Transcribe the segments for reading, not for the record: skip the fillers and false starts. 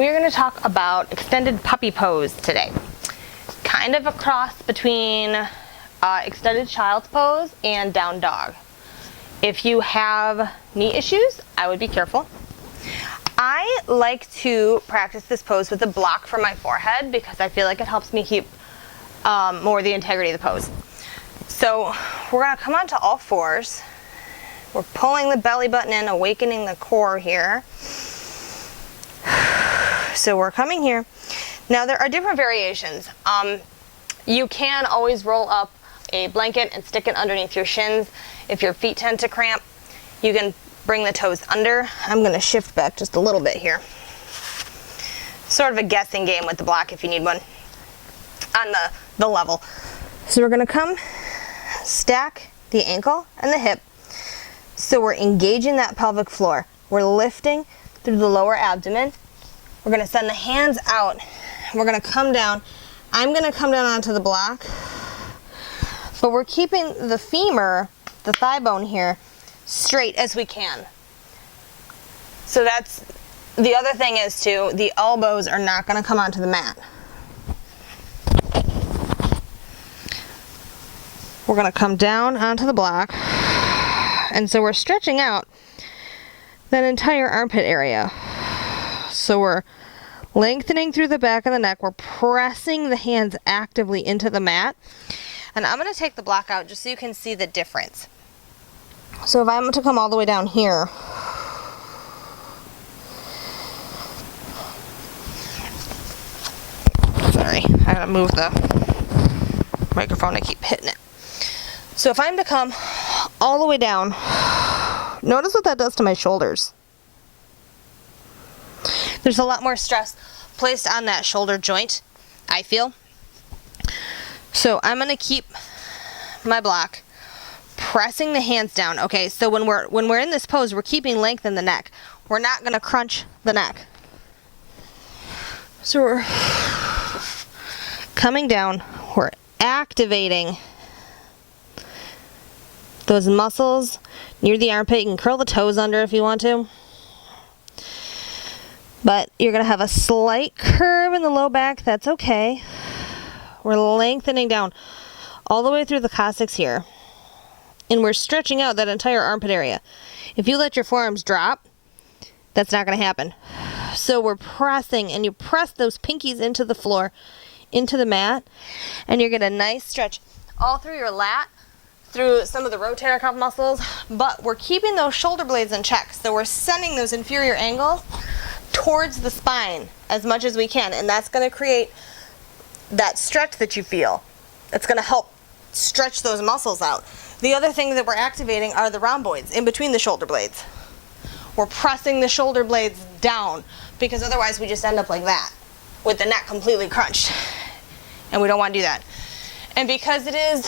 We're going to talk about extended puppy pose today. Kind of a cross between extended child's pose and down dog. If you have knee issues, I would be careful. I like to practice this pose with a block for my forehead because I feel like it helps me keep more the integrity of the pose. So we're going to come onto all fours. We're pulling the belly button in, awakening the core here. So we're coming here. Now there are different variations. You can always roll up a blanket and stick it underneath your shins. If your feet tend to cramp, you can bring the toes under. I'm going to shift back just a little bit here. Sort of a guessing game with the block if you need one on the level. So we're going to come stack the ankle and the hip. So we're engaging that pelvic floor. We're lifting through the lower abdomen. We're going to send the hands out. We're going to come down. I'm going to come down onto the block. But we're keeping the femur, the thigh bone here, straight as we can. So that's the other thing is too, the elbows are not going to come onto the mat. We're going to come down onto the block. And so we're stretching out that entire armpit area. So we're lengthening through the back of the neck. We're pressing the hands actively into the mat. And I'm going to take the block out just so you can see the difference. So if I'm to come all the way down here, sorry, I gotta move the microphone, I keep hitting it. So if I'm to come all the way down, notice what that does to my shoulders. There's a lot more stress placed on that shoulder joint, I feel. So I'm going to keep my block, pressing the hands down. Okay, so when we're in this pose, we're keeping length in the neck. We're not going to crunch the neck. So we're coming down, we're activating those muscles near the armpit. You can curl the toes under if you want to. But you're going to have a slight curve in the low back. That's okay. We're lengthening down all the way through the coccyx here. And we're stretching out that entire armpit area. If you let your forearms drop, that's not going to happen. So we're pressing, and you press those pinkies into the floor, into the mat, and you're getting a nice stretch all through your lat, through some of the rotator cuff muscles, but we're keeping those shoulder blades in check. So we're sending those inferior angles towards the spine as much as we can, and that's going to create that stretch that you feel. It's going to help stretch those muscles out. The other thing that we're activating are the rhomboids in between the shoulder blades. We're pressing the shoulder blades down because otherwise we just end up like that with the neck completely crunched, and we don't want to do that. And because it is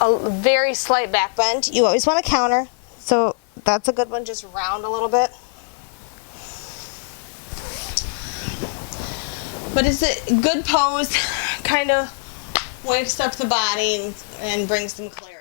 a very slight back bend, you always want to counter, so that's a good one. Just round a little bit. But it's a good pose, kind of wakes up the body and brings some clarity.